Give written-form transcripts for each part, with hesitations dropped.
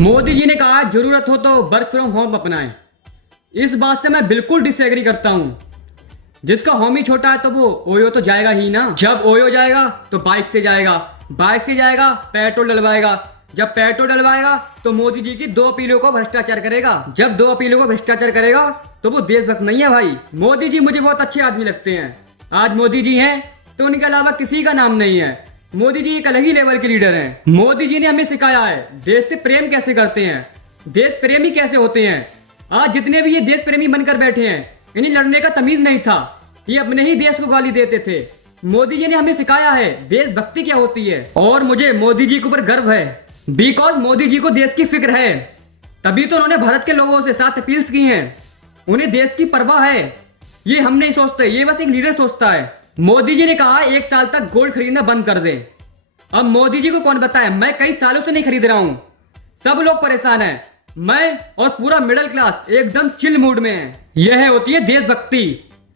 मोदी जी ने कहा जरूरत हो तो वर्क फ्रॉम होम अपनाएं। इस बात से मैं बिल्कुल डिसएग्री करता हूं। जिसका होम ही छोटा है तो वो ओयो तो जाएगा ही ना। जब ओयो जाएगा तो बाइक से जाएगा, बाइक से जाएगा पेट्रोल डलवाएगा, जब पेट्रोल डलवाएगा तो मोदी जी की 2 अपीलों को भ्रष्टाचार करेगा। जब 2 अपीलों को भ्रष्टाचार करेगा तो वो देशभक्त नहीं है भाई। मोदी जी मुझे बहुत अच्छे आदमी लगते हैं। आज मोदी जी हैं तो उनके अलावा किसी का नाम नहीं है। मोदी जी एक अलग ही लेवल के लीडर हैं। मोदी जी ने हमें सिखाया है देश से प्रेम कैसे करते हैं, देश प्रेमी कैसे होते हैं। आज जितने भी ये देश प्रेमी बनकर बैठे हैं, इन्हें लड़ने का तमीज नहीं था, ये अपने ही देश को गाली देते थे। मोदी जी ने हमें सिखाया है देशभक्ति क्या होती है, और मुझे मोदी जी के ऊपर गर्व है। बिकॉज मोदी जी को देश की फिक्र है, तभी तो उन्होंने भारत के लोगों से 7 अपील्स की हैं। उन्हें देश की परवाह है। ये हम नहीं सोचते, ये बस एक लीडर सोचता है। मोदी जी ने कहा 1 साल तक गोल्ड खरीदना बंद कर दे। अब मोदी जी को कौन बताए, मैं कई सालों से नहीं खरीद रहा हूं। सब लोग परेशान हैं, मैं और पूरा मिडिल क्लास एकदम चिल मूड में है। यह होती है देशभक्ति।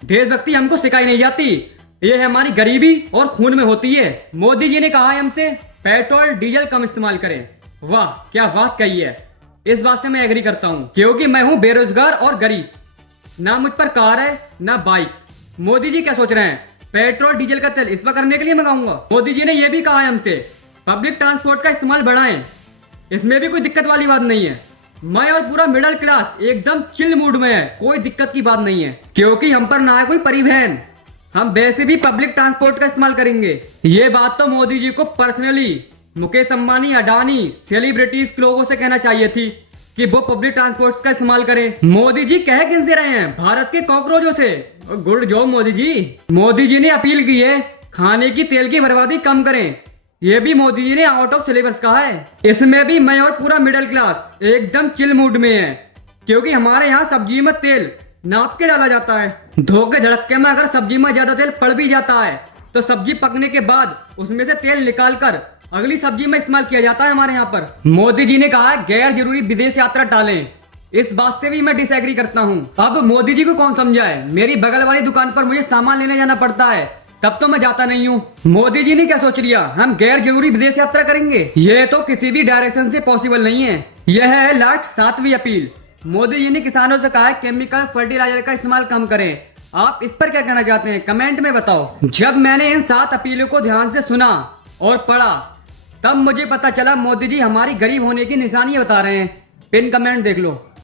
देशभक्ति हमको सिखाई नहीं जाती, यह हमारी गरीबी और खून में होती है। मोदी जी ने कहा है हमसे पेट्रोल डीजल कम इस्तेमाल करें। वाह क्या बात कही है, इस बात से मैं एग्री करता हूं, क्योंकि मैं हूं बेरोजगार और गरीब, ना मुझ पर कार है ना बाइक। मोदी जी क्या सोच रहे हैं, पेट्रोल डीजल का तेल इस पर करने के लिए मंगाऊंगा। मोदी जी ने यह भी कहा है हमसे पब्लिक ट्रांसपोर्ट का इस्तेमाल बढ़ाएं, इसमें भी कोई दिक्कत वाली बात नहीं है। मैं और पूरा मिडिल क्लास एकदम चिल मूड में है, कोई दिक्कत की बात नहीं है, क्योंकि हम पर ना है कोई परिवहन, हम वैसे भी पब्लिक ट्रांसपोर्ट का इस्तेमाल करेंगे। ये बात तो मोदी जी को पर्सनली मुकेश अंबानी, अडानी, सेलिब्रिटीज के लोगों से कहना चाहिए थी कि वो पब्लिक ट्रांसपोर्ट का इस्तेमाल करें। मोदी जी कह किनसे रहे हैं, भारत के कॉकरोचों से। Good job Modi ji. मोदी जी ने अपील की है खाने की तेल की बर्बादी कम करें। ये भी मोदी जी ने आउट ऑफ सिलेबस कहा है। इसमें भी मैं और पूरा मिडिल क्लास एकदम चिल मूड में है, क्योंकि हमारे यहाँ सब्जी में तेल नाप के डाला जाता है। धोखे धड़क्के में अगर सब्जी में ज्यादा तेल पड़ भी जाता है तो सब्जी पकने के बाद उसमें से तेल निकाल कर अगली सब्जी में इस्तेमाल किया जाता है हमारे यहाँ पर। मोदी जी ने कहा गैर जरूरी विदेश यात्रा टालें, इस बात से भी मैं डिसएग्री करता हूँ। अब मोदी जी को कौन समझाए, मेरी बगल वाली दुकान पर मुझे सामान लेने जाना पड़ता है, तब तो मैं जाता नहीं हूँ। मोदी जी ने क्या सोच लिया हम गैर जरूरी विदेश यात्रा करेंगे, यह तो किसी भी डायरेक्शन से पॉसिबल नहीं है। यह है लास्ट 7वीं अपील। मोदी जी ने किसानों से कहा है केमिकल फर्टिलाइजर का इस्तेमाल कम करें। आप इस पर क्या कहना चाहते हैं, कमेंट में बताओ। जब मैंने इन 7 अपीलों को ध्यान से सुना और पढ़ा, तब मुझे पता चला मोदी जी हमारी गरीब होने की निशानी बता रहे हैं। पिन कमेंट देख लो।